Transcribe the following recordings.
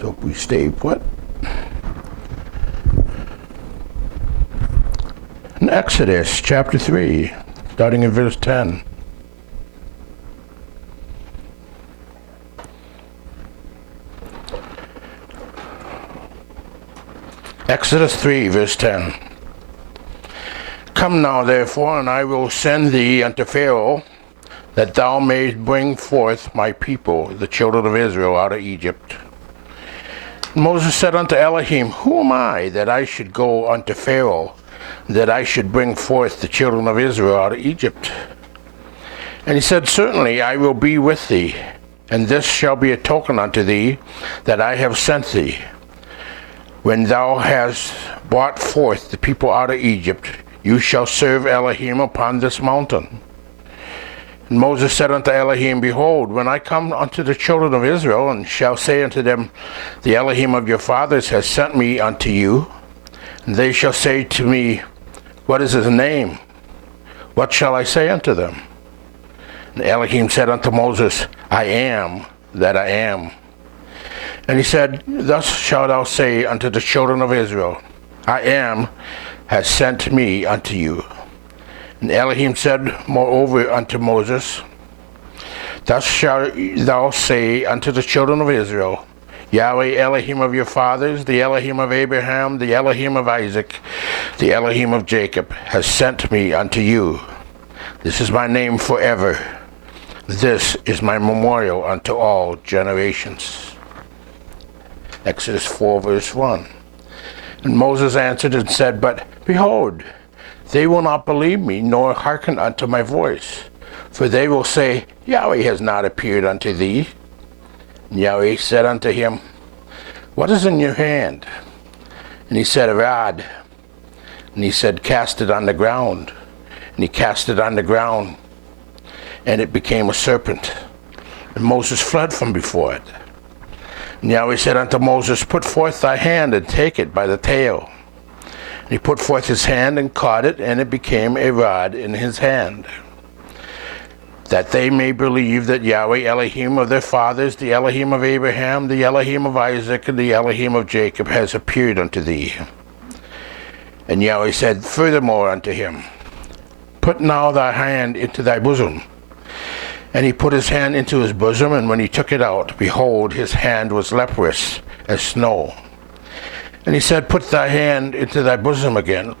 So if we stay put. In Exodus chapter 3, starting in verse 10. Exodus 3, verse 10. Come now, therefore, and I will send thee unto Pharaoh, that thou mayest bring forth my people, the children of Israel, out of Egypt. Moses said unto Elohim, Who am I, that I should go unto Pharaoh, that I should bring forth the children of Israel out of Egypt? And he said, Certainly I will be with thee, and this shall be a token unto thee, that I have sent thee. When thou hast brought forth the people out of Egypt, you shall serve Elohim upon this mountain. And Moses said unto Elohim, Behold, when I come unto the children of Israel, and shall say unto them, The Elohim of your fathers has sent me unto you, and they shall say to me, What is his name? What shall I say unto them? And Elohim said unto Moses, I am that I am. And he said, Thus shalt thou say unto the children of Israel, I am has sent me unto you. And Elohim said moreover unto Moses, Thus shalt thou say unto the children of Israel, Yahweh Elohim of your fathers, the Elohim of Abraham, the Elohim of Isaac, the Elohim of Jacob, has sent me unto you. This is my name forever. This is my memorial unto all generations. Exodus 4, verse 1. And Moses answered and said, But behold, they will not believe me, nor hearken unto my voice. For they will say, Yahweh has not appeared unto thee. And Yahweh said unto him, What is in your hand? And he said, A rod. And he said, Cast it on the ground. And he cast it on the ground, and it became a serpent. And Moses fled from before it. And Yahweh said unto Moses, Put forth thy hand, and take it by the tail. And he put forth his hand, and caught it, and it became a rod in his hand. That they may believe that Yahweh Elohim of their fathers, the Elohim of Abraham, the Elohim of Isaac, and the Elohim of Jacob, has appeared unto thee. And Yahweh said furthermore unto him, Put now thy hand into thy bosom. And he put his hand into his bosom, and when he took it out, behold, his hand was leprous as snow. And he said, Put thy hand into thy bosom again.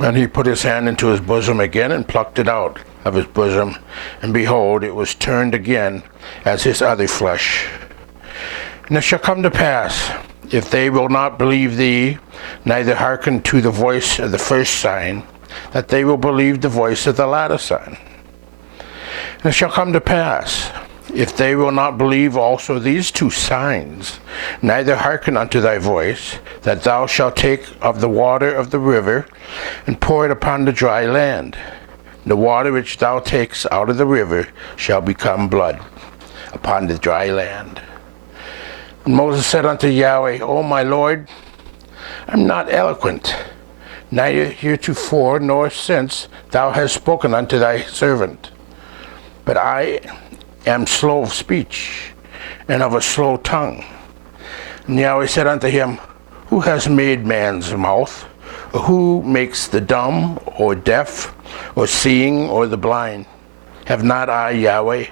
And he put his hand into his bosom again, and plucked it out of his bosom, and behold, it was turned again as his other flesh. And it shall come to pass, if they will not believe thee, neither hearken to the voice of the first sign, that they will believe the voice of the latter sign. And it shall come to pass, if they will not believe also these two signs, neither hearken unto thy voice, that thou shalt take of the water of the river, and pour it upon the dry land. The water which thou takest out of the river shall become blood upon the dry land. And Moses said unto Yahweh, O my Lord, I am not eloquent, neither heretofore nor since thou hast spoken unto thy servant. But I am slow of speech, and of a slow tongue. And Yahweh said unto him, Who has made man's mouth? Or who makes the dumb, or deaf, or seeing, or the blind? Have not I Yahweh?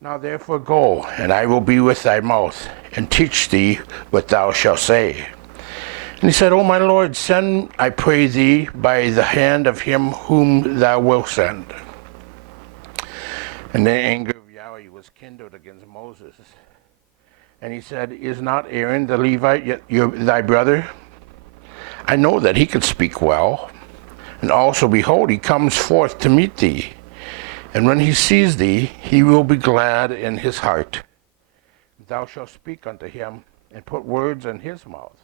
Now therefore go, and I will be with thy mouth, and teach thee what thou shalt say. And he said, O my Lord, send, I pray thee, by the hand of him whom thou wilt send. And the anger of Yahweh was kindled against Moses. And he said, Is not Aaron the Levite yet thy brother? I know that he could speak well. And also, behold, he comes forth to meet thee. And when he sees thee, he will be glad in his heart. Thou shalt speak unto him, and put words in his mouth.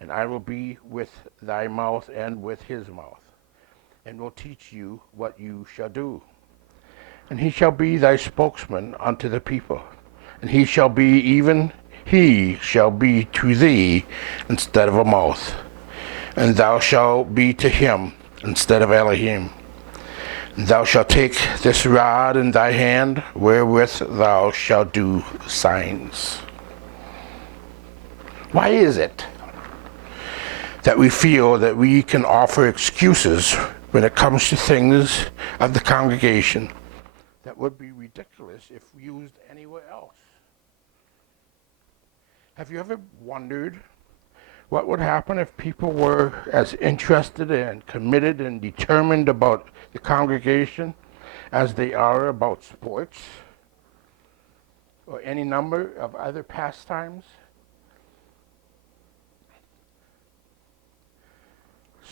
And I will be with thy mouth and with his mouth, and will teach you what you shall do. And he shall be thy spokesman unto the people, and he shall be to thee instead of a mouth, and thou shalt be to him instead of Elohim. And thou shalt take this rod in thy hand, wherewith thou shalt do signs. Why is it that we feel that we can offer excuses when it comes to things of the congregation that would be ridiculous if used anywhere else? Have you ever wondered what would happen if people were as interested and committed and determined about the congregation as they are about sports or any number of other pastimes?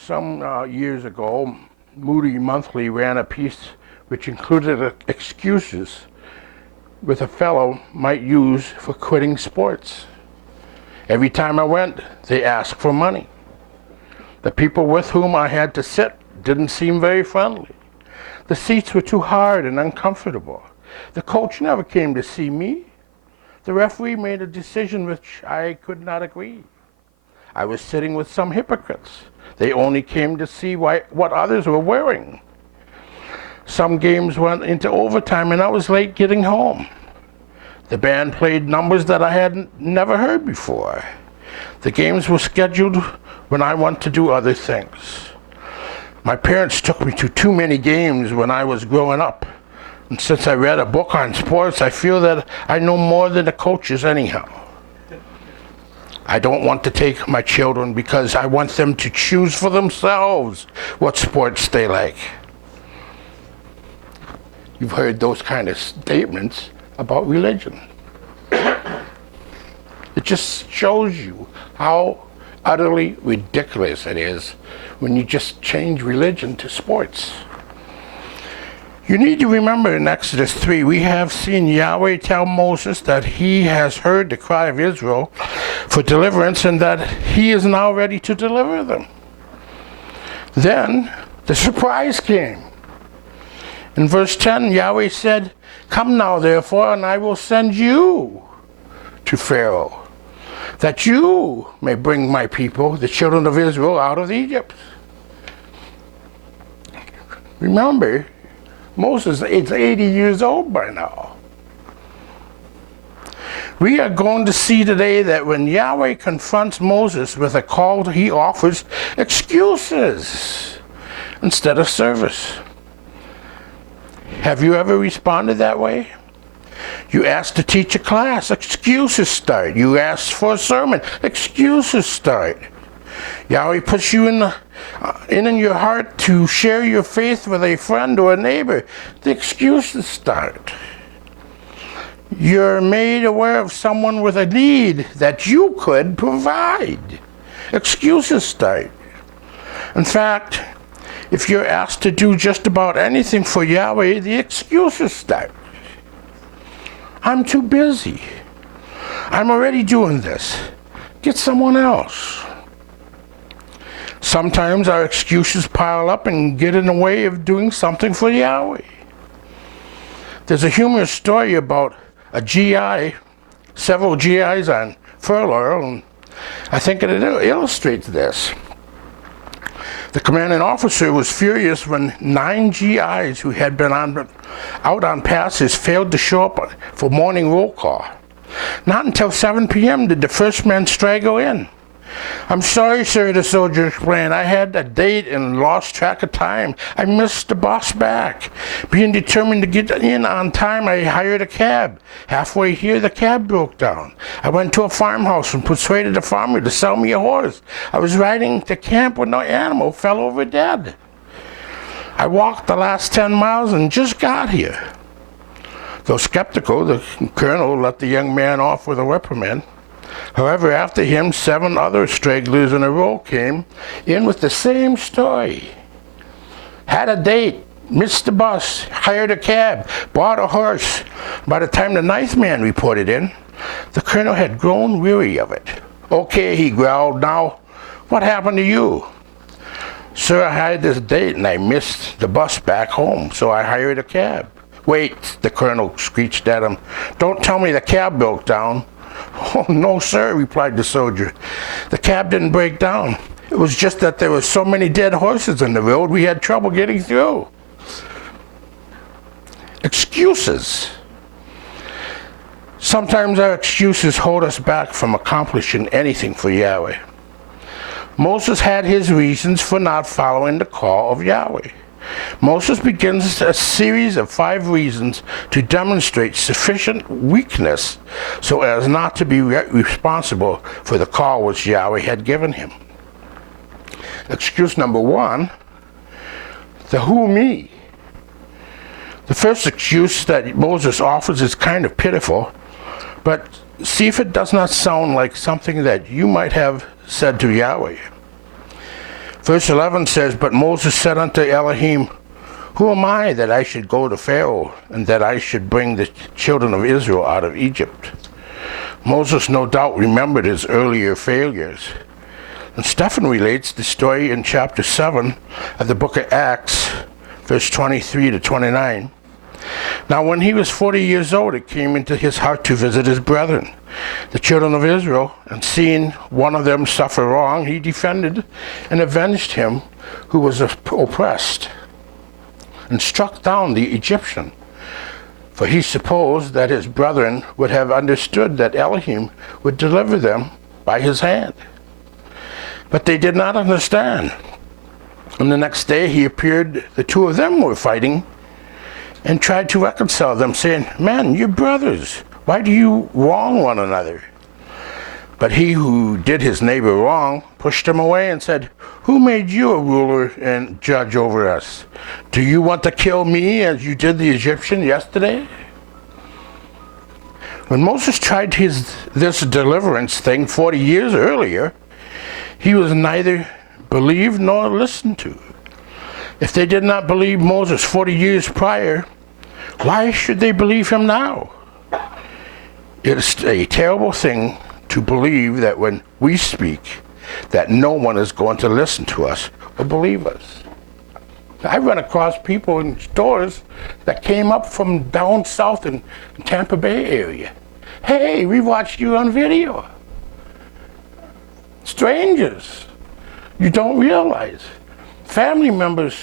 Some years ago, Moody Monthly ran a piece which included excuses which a fellow might use for quitting sports. Every time I went, they asked for money. The people with whom I had to sit didn't seem very friendly. The seats were too hard and uncomfortable. The coach never came to see me. The referee made a decision which I could not agree. I was sitting with some hypocrites. They only came to see what others were wearing. Some games went into overtime and I was late getting home. The band played numbers that I had never heard before. The games were scheduled when I went to do other things. My parents took me to too many games when I was growing up. And since I read a book on sports, I feel that I know more than the coaches anyhow. I don't want to take my children because I want them to choose for themselves what sports they like. You've heard those kind of statements about religion. It just shows you how utterly ridiculous it is when you just change religion to sports. You need to remember in Exodus 3, we have seen Yahweh tell Moses that he has heard the cry of Israel for deliverance and that he is now ready to deliver them. Then the surprise came. In verse 10, Yahweh said, "Come now, therefore, and I will send you to Pharaoh, that you may bring my people, the children of Israel, out of Egypt." Remember, Moses is 80 years old by now. We are going to see today that when Yahweh confronts Moses with a call, he offers excuses instead of service. Have you ever responded that way? You asked to teach a class, excuses start. You asked for a sermon, excuses start. Yahweh puts you in your heart to share your faith with a friend or a neighbor. The excuses start. You're made aware of someone with a need that you could provide. Excuses start. In fact, if you're asked to do just about anything for Yahweh, the excuses start. I'm too busy. I'm already doing this. Get someone else. Sometimes our excuses pile up and get in the way of doing something for Yahweh. There's a humorous story about a GI, several GIs on furlough, and I think it illustrates this. The commanding officer was furious when 9 GIs who had been out on passes failed to show up for morning roll call. Not until 7 p.m. did the first man straggle in. "I'm sorry, sir," the soldier explained. "I had a date and lost track of time. I missed the bus back. Being determined to get in on time, I hired a cab. Halfway here, the cab broke down. I went to a farmhouse and persuaded the farmer to sell me a horse. I was riding to camp when the animal fell over dead. I walked the last 10 miles and just got here." Though skeptical, the colonel let the young man off with a reprimand. However, after him, 7 other stragglers in a row came in with the same story. Had a date, missed the bus, hired a cab, bought a horse. By the time the 9th man reported in, the colonel had grown weary of it. "Okay," he growled, "now what happened to you?" "Sir, I had this date and I missed the bus back home, so I hired a cab." "Wait," the colonel screeched at him. "Don't tell me the cab broke down." "Oh, no, sir," replied the soldier. "The cab didn't break down. It was just that there were so many dead horses in the road, we had trouble getting through." Excuses. Sometimes our excuses hold us back from accomplishing anything for Yahweh. Moses had his reasons for not following the call of Yahweh. Moses begins a series of 5 reasons to demonstrate sufficient weakness so as not to be responsible for the call which Yahweh had given him. Excuse number 1, the who me. The first excuse that Moses offers is kind of pitiful, but see if it does not sound like something that you might have said to Yahweh. Verse 11 says, "But Moses said unto Elohim, Who am I that I should go to Pharaoh, and that I should bring the children of Israel out of Egypt?" Moses no doubt remembered his earlier failures. And Stephen relates the story in chapter 7 of the book of Acts, verse 23 to 29. "Now when he was 40 years old, it came into his heart to visit his brethren, the children of Israel, and seeing one of them suffer wrong, he defended and avenged him who was oppressed, and struck down the Egyptian. For he supposed that his brethren would have understood that Elohim would deliver them by his hand. But they did not understand. And the next day he appeared, the 2 of them were fighting, and tried to reconcile them, saying, Men, you're brothers. Why do you wrong one another? But he who did his neighbor wrong pushed him away and said, Who made you a ruler and judge over us? Do you want to kill me as you did the Egyptian yesterday? When Moses tried this deliverance thing 40 years earlier, he was neither believed nor listened to. If they did not believe Moses 40 years prior, why should they believe him now? It's a terrible thing to believe that when we speak, that no one is going to listen to us or believe us. I run across people in stores that came up from down south in Tampa Bay area. Hey, we watched you on video. Strangers, you don't realize. Family members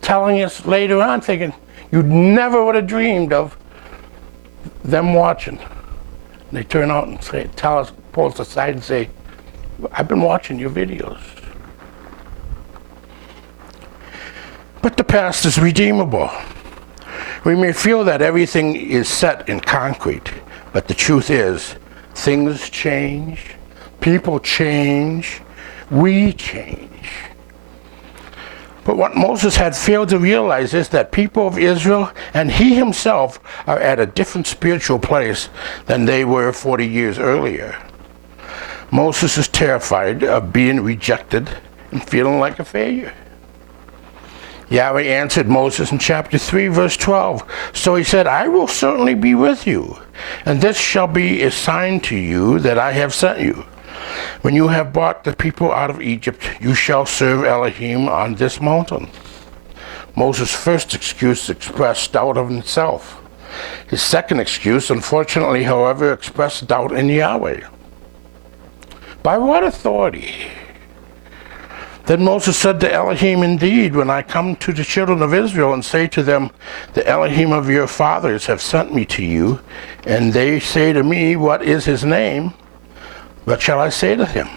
telling us later on, thinking you never would have dreamed of them watching. They turn out and say, tell us, pull us aside and say, I've been watching your videos. But the past is redeemable. We may feel that everything is set in concrete, but the truth is, things change, people change, we change. But what Moses had failed to realize is that people of Israel and he himself are at a different spiritual place than they were 40 years earlier. Moses is terrified of being rejected and feeling like a failure. Yahweh answered Moses in chapter 3, verse 12. So he said, I will certainly be with you, and this shall be a sign to you that I have sent you. When you have brought the people out of Egypt, you shall serve Elohim on this mountain. Moses' first excuse expressed doubt of himself. His second excuse, unfortunately, however, expressed doubt in Yahweh. By what authority? Then Moses said to Elohim, Indeed, when I come to the children of Israel and say to them, The Elohim of your fathers have sent me to you, and they say to me, What is his name? What shall I say to him?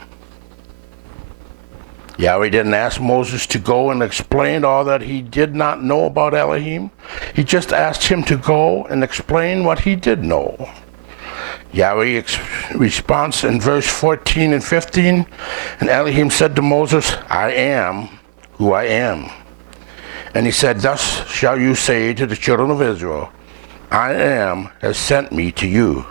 Yahweh didn't ask Moses to go and explain all that he did not know about Elohim. He just asked him to go and explain what he did know. Yahweh's response in verse 14 and 15, and Elohim said to Moses, I am who I am. And he said, Thus shall you say to the children of Israel, I am has sent me to you.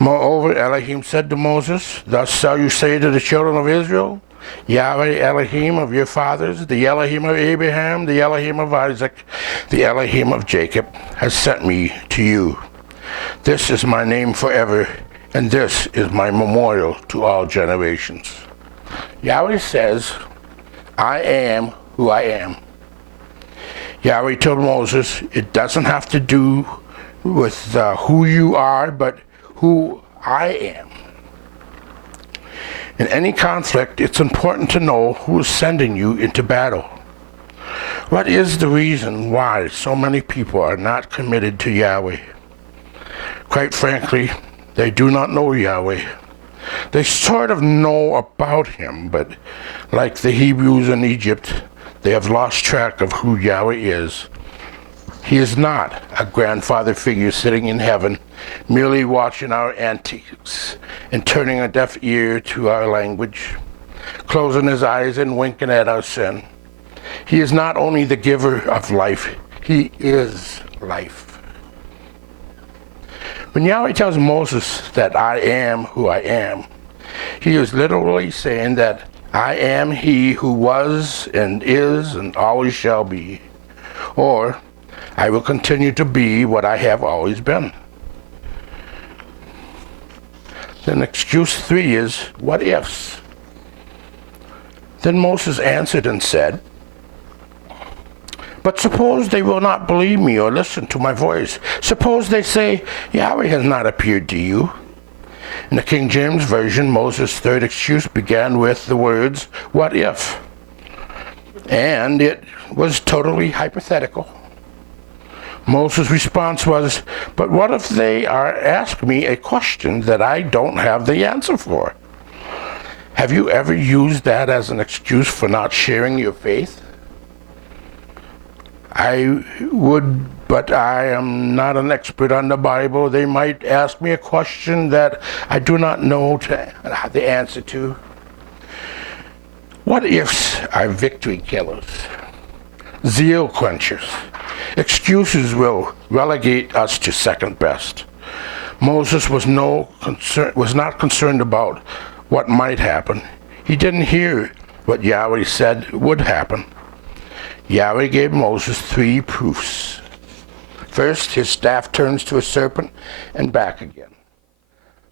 Moreover, Elohim said to Moses, Thus shall you say to the children of Israel, Yahweh Elohim of your fathers, the Elohim of Abraham, the Elohim of Isaac, the Elohim of Jacob, has sent me to you. This is my name forever, and this is my memorial to all generations. Yahweh says, I am who I am. Yahweh told Moses, it doesn't have to do with who you are, but who I am. In any conflict, it's important to know who is sending you into battle. What is the reason why so many people are not committed to Yahweh? Quite frankly, they do not know Yahweh. They sort of know about him, but like the Hebrews in Egypt, they have lost track of who Yahweh is. He is not a grandfather figure sitting in heaven, merely watching our antics and turning a deaf ear to our language, closing his eyes and winking at our sin. He is not only the giver of life, he is life. When Yahweh tells Moses that I am who I am, he is literally saying that I am he who was and is and always shall be. Or, I will continue to be what I have always been. Then excuse 3 is, what ifs? Then Moses answered and said, but suppose they will not believe me or listen to my voice. Suppose they say, Yahweh has not appeared to you. In the King James Version, Moses' third excuse began with the words, what if? And it was totally hypothetical. Moses' response was, but what if they are asking me a question that I don't have the answer for? Have you ever used that as an excuse for not sharing your faith? I would, but I am not an expert on the Bible. They might ask me a question that I do not know the answer to. What ifs are victory killers, zeal quenchers. Excuses will relegate us to second best. Moses was not concerned about what might happen. He didn't hear what Yahweh said would happen. Yahweh gave Moses 3 proofs. First, his staff turns to a serpent and back again.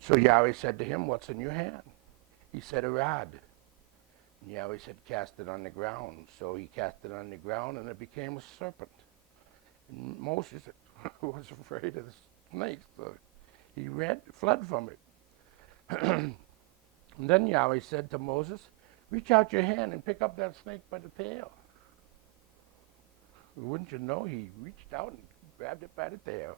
So Yahweh said to him, what's in your hand? He said, a rod. And Yahweh said, cast it on the ground. So he cast it on the ground and it became a serpent. And Moses was afraid of the snake, so he fled from it. And then Yahweh said to Moses, reach out your hand and pick up that snake by the tail. Wouldn't you know, he reached out and grabbed it by the tail.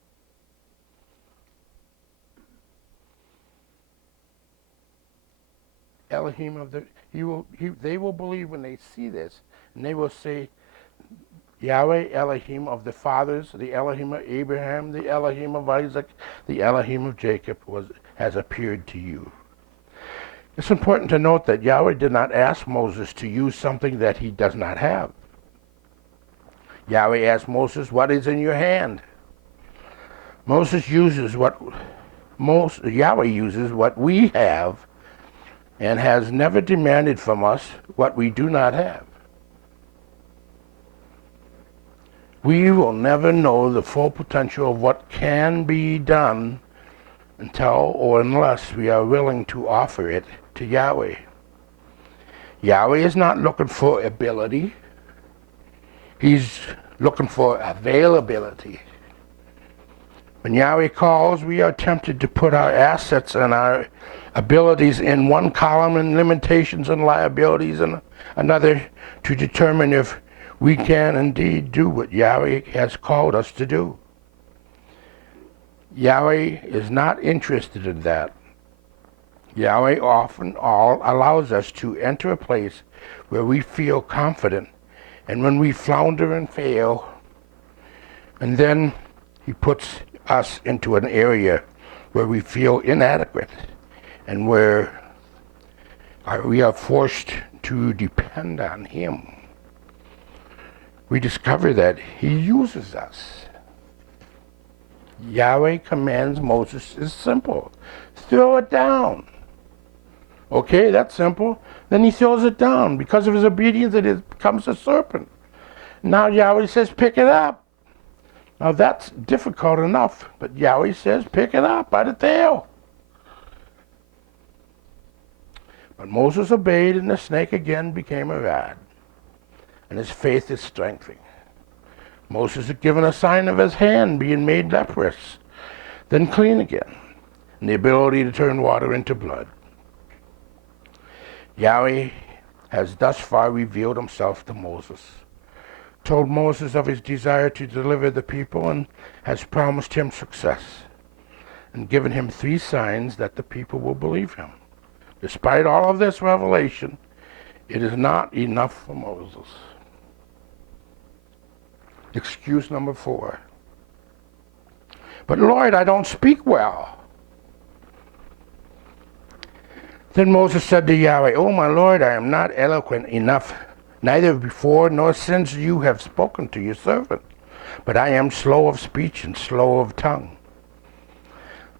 Elohim of they will believe when they see this, and they will say, Yahweh, Elohim of the fathers, the Elohim of Abraham, the Elohim of Isaac, the Elohim of Jacob has appeared to you. It's important to note that Yahweh did not ask Moses to use something that he does not have. Yahweh asked Moses, what is in your hand? Yahweh uses what we have and has never demanded from us what we do not have. We will never know the full potential of what can be done until or unless we are willing to offer it to Yahweh. Yahweh is not looking for ability. He's looking for availability. When Yahweh calls, we are tempted to put our assets and our abilities in one column and limitations and liabilities in another to determine if we can indeed do what Yahweh has called us to do. Yahweh is not interested in that. Yahweh often allows us to enter a place where we feel confident, and when we flounder and fail, and then he puts us into an area where we feel inadequate and where we are forced to depend on him. We discover that he uses us. Yahweh commands Moses is simple. Throw it down. Okay, that's simple. Then he throws it down. Because of his obedience, it becomes a serpent. Now Yahweh says, pick it up. Now that's difficult enough, but Yahweh says, pick it up by the tail. But Moses obeyed, and the snake again became a rod, and his faith is strengthening. Moses had given a sign of his hand being made leprous, then clean again, and the ability to turn water into blood. Yahweh has thus far revealed himself to Moses, told Moses of his desire to deliver the people, and has promised him success. and given him 3 signs that the people will believe him. Despite all of this revelation, it is not enough for Moses. Excuse number 4. But Lord, I don't speak well. Then Moses said to Yahweh, O my Lord, I am not eloquent enough, neither before nor since you have spoken to your servant, but I am slow of speech and slow of tongue.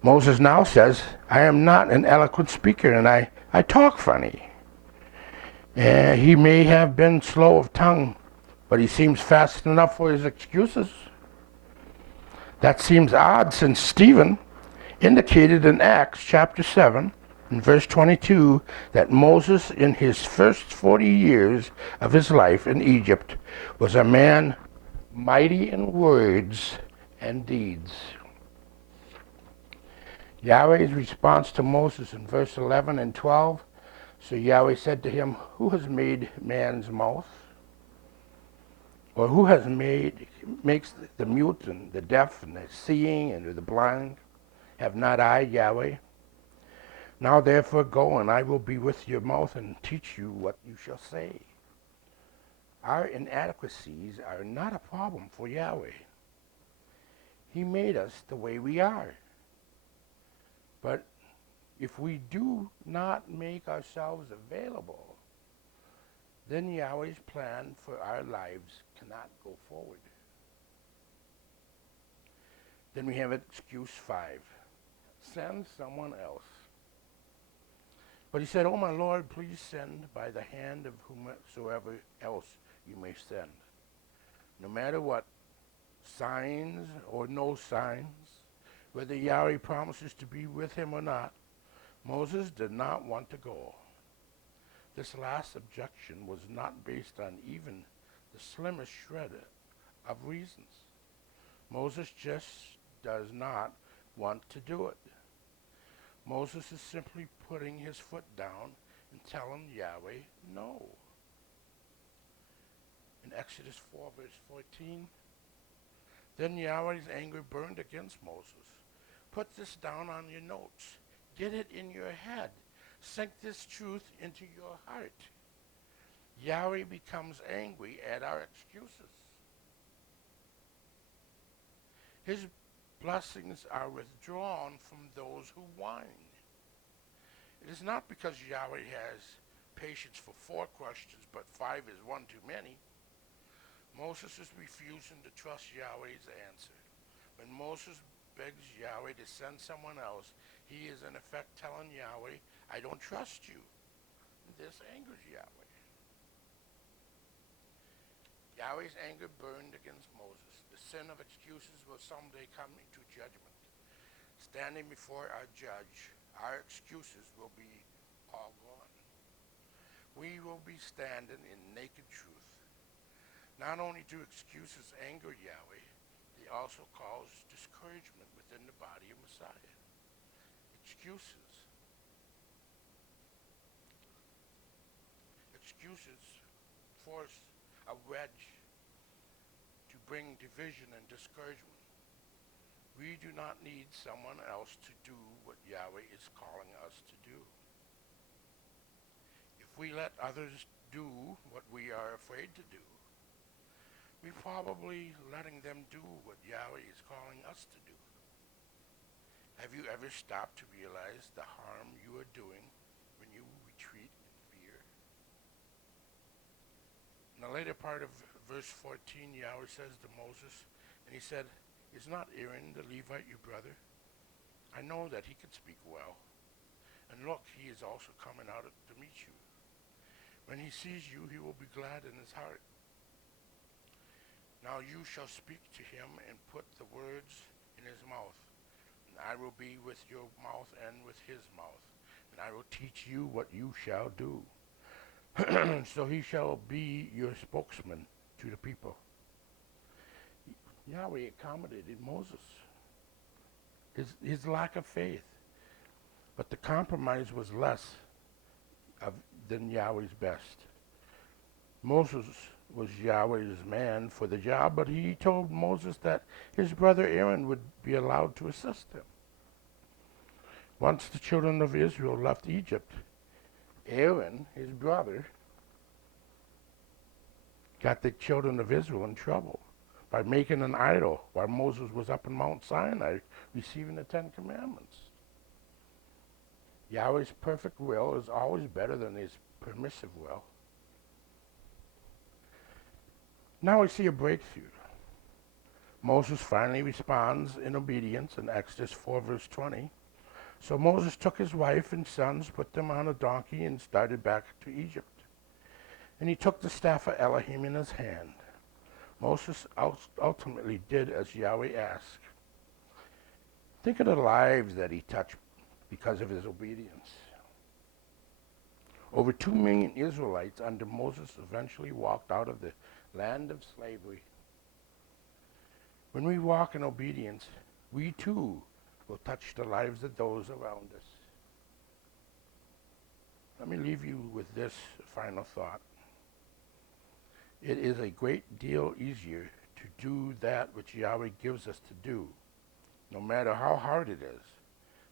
Moses now says, I am not an eloquent speaker, and I talk funny. He may have been slow of tongue, but he seems fast enough for his excuses. That seems odd, since Stephen indicated in Acts chapter 7, in verse 22, that Moses, in his first 40 years of his life in Egypt, was a man mighty in words and deeds. Yahweh's response to Moses in verse 11 and 12, so Yahweh said to him, who has made man's mouth? Or who has makes the mute and the deaf and the seeing and the blind? Have not I, Yahweh? Now therefore go, and I will be with your mouth and teach you what you shall say. Our inadequacies are not a problem for Yahweh. He made us the way we are. But if we do not make ourselves available, then Yahweh's plan for our lives cannot go forward. Then we have excuse 5. Send someone else. But he said, O my Lord, please send by the hand of whomsoever else you may send. No matter what, signs or no signs, whether Yahweh promises to be with him or not, Moses did not want to go. This last objection was not based on even the slimmest shred of reasons. Moses just does not want to do it. Moses is simply putting his foot down and telling Yahweh no. In Exodus 4 verse 14, then Yahweh's anger burned against Moses. Put this down on your notes. Get it in your head. Sink this truth into your heart. Yahweh becomes angry at our excuses. His blessings are withdrawn from those who whine. It is not because Yahweh has patience for 4 questions, but 5 is one too many. Moses is refusing to trust Yahweh's answer. When Moses begs Yahweh to send someone else, he is in effect telling Yahweh, I don't trust you. This angers Yahweh. Yahweh's anger burned against Moses. The sin of excuses will someday come into judgment. Standing before our judge, our excuses will be all gone. We will be standing in naked truth. Not only do excuses anger Yahweh, they also cause discouragement within the body of Messiah. Excuses force a wedge to bring division and discouragement. We do not need someone else to do what Yahweh is calling us to do. If we let others do what we are afraid to do, we're probably letting them do what Yahweh is calling us to do. Have you ever stopped to realize the harm you are doing when you retreat in fear? In the later part of verse 14, Yahweh says to Moses, and he said, is not Aaron the Levite your brother? I know that he can speak well. And look, he is also coming out to meet you. When he sees you, he will be glad in his heart. Now you shall speak to him and put the words in his mouth. And I will be with your mouth and with his mouth. And I will teach you what you shall do. So he shall be your spokesman to the people. Yahweh accommodated Moses, his lack of faith. But the compromise was less than Yahweh's best. Moses was Yahweh's man for the job, but he told Moses that his brother Aaron would be allowed to assist him. Once the children of Israel left Egypt, Aaron, his brother, got the children of Israel in trouble by making an idol while Moses was up in Mount Sinai receiving the Ten Commandments. Yahweh's perfect will is always better than his permissive will. Now we see a breakthrough. Moses finally responds in obedience in Exodus 4 verse 20. So Moses took his wife and sons, put them on a donkey, and started back to Egypt. And he took the staff of Elohim in his hand. Moses ultimately did as Yahweh asked. Think of the lives that he touched because of his obedience. Over 2 million Israelites under Moses eventually walked out of the land of slavery. When we walk in obedience, we too will touch the lives of those around us. Let me leave you with this final thought. It is a great deal easier to do that which Yahweh gives us to do, no matter how hard it is,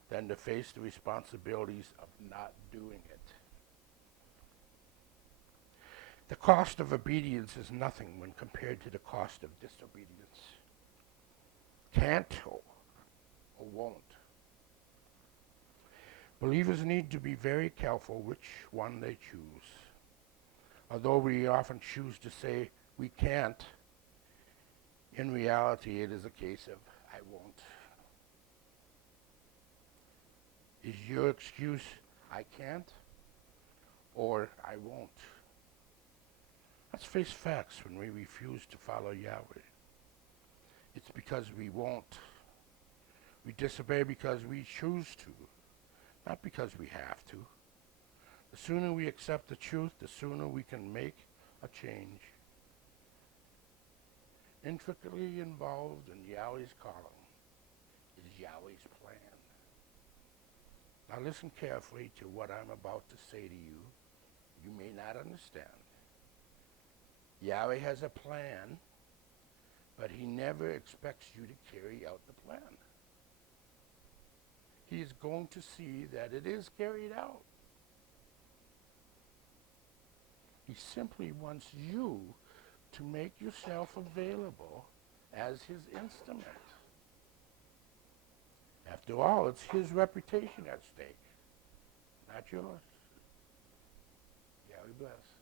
than to face the responsibilities of not doing it. The cost of obedience is nothing when compared to the cost of disobedience. Can't or won't. Believers need to be very careful which one they choose. Although we often choose to say we can't, in reality it is a case of I won't. Is your excuse I can't or I won't? Let's face facts when we refuse to follow Yahweh. It's because we won't. We disobey because we choose to, not because we have to. The sooner we accept the truth, the sooner we can make a change. Intricately involved in Yahweh's calling is Yahweh's plan. Now listen carefully to what I'm about to say to you. You may not understand. Yahweh has a plan, but he never expects you to carry out the plan. He is going to see that it is carried out. He simply wants you to make yourself available as his instrument. After all, it's his reputation at stake, not yours. Yahweh bless.